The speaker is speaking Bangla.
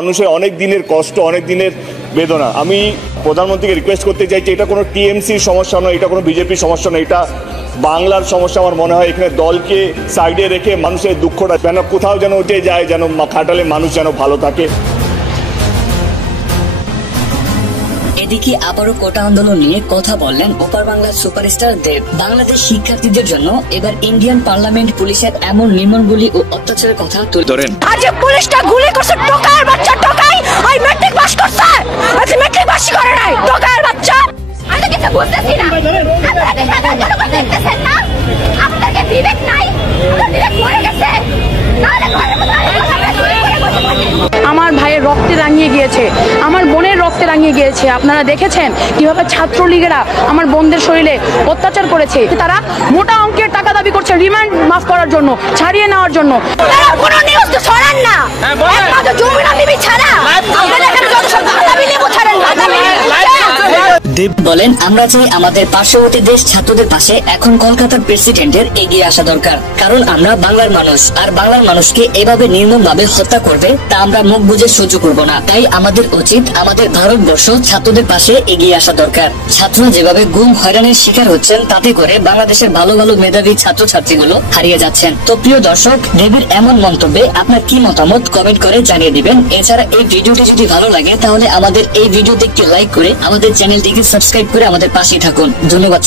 মানুষের অনেক দিনের কষ্ট, অনেক দিনের বেদনা। আমি প্রধানমন্ত্রীকে রিকোয়েস্ট করতে চাইছি, এটা কোনো টিএমসির সমস্যা নয়, এটা কোনো বিজেপির সমস্যা নয়, এটা বাংলার সমস্যা। আমার মনে হয় এখানে দলকে সাইডে রেখে মানুষের দুঃখটা যেন কোথাও যেন উঠে যায়, যেন খাটালে মানুষ যেন ভালো থাকে। এদিকে আবারও কোটা আন্দোলন নিয়ে কথা বললেন ওপার বাংলার সুপারস্টার দেব। বাংলাদেশ শিক্ষার্থীদের জন্য এবার ইন্ডিয়ান পার্লামেন্ট পুলিশের এমন নির্মম গুলি ও অত্যাচারের কথা তুলে ধরেন। আজ পুলিশটা গুলি করছে, টোকায়ের বাচ্চা টোকাই ওই ম্যাট্রিক পাস করছে, আজ ম্যাট্রিক পাস করে নাই, টোকায়ের বাচ্চা। আমি কিছু বুঝতেছি না, আপনারা সাধারণ জনগণ দেখতেছেন না, আপনাদের বিবেক নাই, আপনাদের বিবেক মরে গেছে। আমার ভাইয়ের রক্তে রাঙিয়ে গিয়েছে, আমার বোনের রক্তে রাঙিয়ে গিয়েছে। আপনারা দেখেছেন কিভাবে ছাত্রলীগেরা আমার বোনদের শরীরে অত্যাচার করেছে। তারা মোটা অঙ্কের টাকা দাবি করছে রিমান্ড মাফ করার জন্য, ছাড়িয়ে নেওয়ার জন্য। তারা কোনো নিউজ তো ছড়ান না, একমাত্র জমিরা বিবি ছাড়া আপনারা এখানে যত সব বাতাবি লেবু ছাড়েন, বাতাবি দেব বলেন, আমরা চাই আমাদের পার্শ্ববর্তী দেশ ছাত্রদের পাশে এখন কলকাতার প্রেসিডেন্টের এগিয়ে আসা দরকার। কারণ আমরা বাংলার মানুষ, আর বাংলার মানুষকে এভাবে নির্মম ভাবে হত্যা করবে তা আমরা মুখ বুজে সহ্য করব না। তাই আমাদের উচিত আমাদের ভারতবর্ষ ছাত্রদের পাশে এগিয়ে আসা দরকার। ছাত্ররা যেভাবে গুম হয়রানির শিকার হচ্ছেন, তাতে করে বাংলাদেশের ভালো ভালো মেধাবী ছাত্রছাত্রীগুলো হারিয়ে যাচ্ছেন। তো প্রিয় দর্শক, দেবের এমন মন্তব্যে আপনার কি মতামত কমেন্ট করে জানিয়ে দিবেন। এছাড়া এই ভিডিওটি যদি ভালো লাগে তাহলে আমাদের এই ভিডিওতে একটি লাইক করে আমাদের চ্যানেলটিকে সাবস্ক্রাইব করে আমাদের পাশেই থাকুন। ধন্যবাদ।